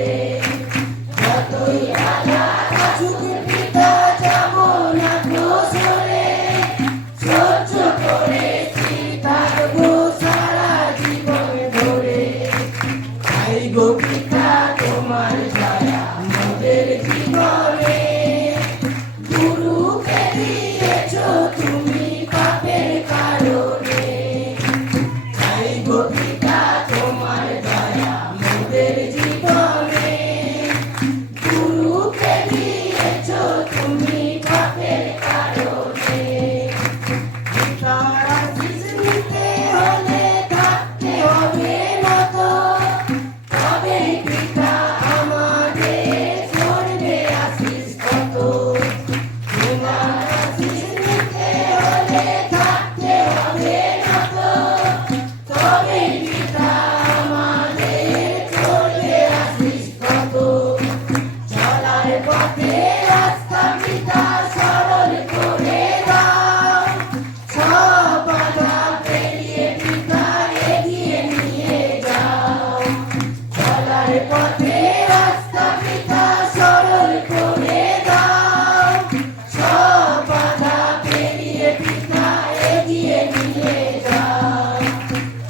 করে যতই আলা আসুক পিতা যাব না সরে সহ্য করেছি থাকবো সারা জীবন ধরে তাই গো পিতা তোমার দয়া মোদের জীবনে গুরুকে দিয়েছ তুমি পাপের কারণে তাই গো পিতা তোমার দয়া মোদের জীবনে গুরুকে দিয়েছ তুমি পাপের কারণে পিতার আশীষ নিতে হলে থাকতে হবে নত তবে পিতা আমাদের করবে আশীষ কত তোমার আশীষ নিতে হলে থাকতে হবে নত তবে পিতা আমাদের করবে আশীষ কত চলার পথে রাস্তা পিতা সরল করে দাও সব বাধা পেরিয়ে পিতা এগিয়ে নিয়ে যাও চলার পথে রাস্তা পিতা সরল করে দাও সব বাধা পেরিয়ে পিতা এগিয়ে নিয়ে যাও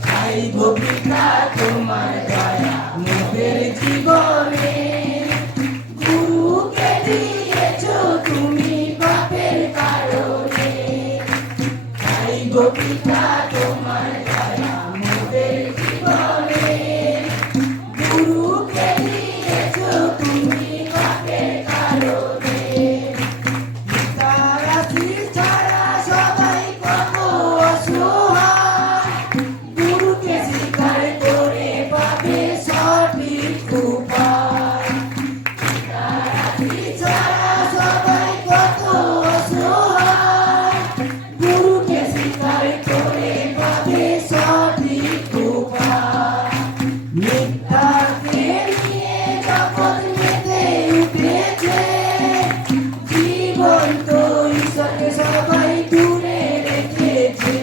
তাই গো পিতা তোমার দয়া মোদের জীবনে গুরুকে দিয়েছ তুমি পাপের কারণে তাই গো পিতা তোমার দয়া মোদের জীবনে গুরুকে দিয়েছ তুমি পাপের কারণে পিতার আশীষ ছাড়া সবাই কত অসহায় গুরুকে স্বীকার করে পাবে সঠিক উপায় পিতার আশীষ ছাড়া সবাই কত অসহায় গুরুকে স্বীকার করে পাবে সঠিক উপায় মিথ্যাকে নিয়ে জগৎ মেতে উঠেছে জীবন তো ঈশ্বরকে সবাই দূরে রেখেছে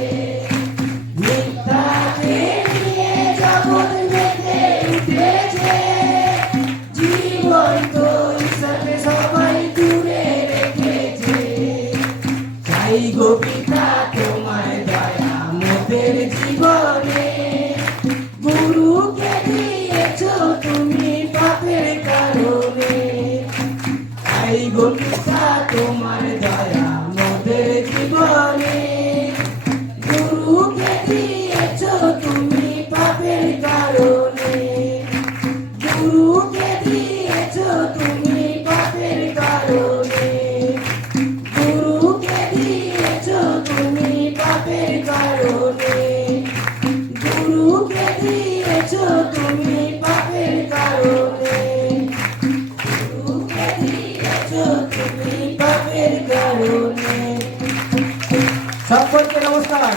মিথ্যাকে নিয়ে জগৎ মেতে উঠেছে জীবন তো ঈশ্বরকে সবাই দূরে রেখেছে তাই গো পিতা তোমার দয়া মোদের জীবনে গুরুকে দিয়েছ তুমি পাপের কারণে তাই গো পিতা তোমার দয়া মোদের জীবনে গুরুকে দিয়েছ তুমি পাপের কারণে গুরুকে দিয়েছ তুমি পাপের কারণে গুরুকে দিয়েছ তুমি পাপের কারণে গুরুকে দিয়েছ তুমি পাপের কারণে গুরুকে দিয়েছ তুমি পাপের কারণে সকলকে নমস্কার।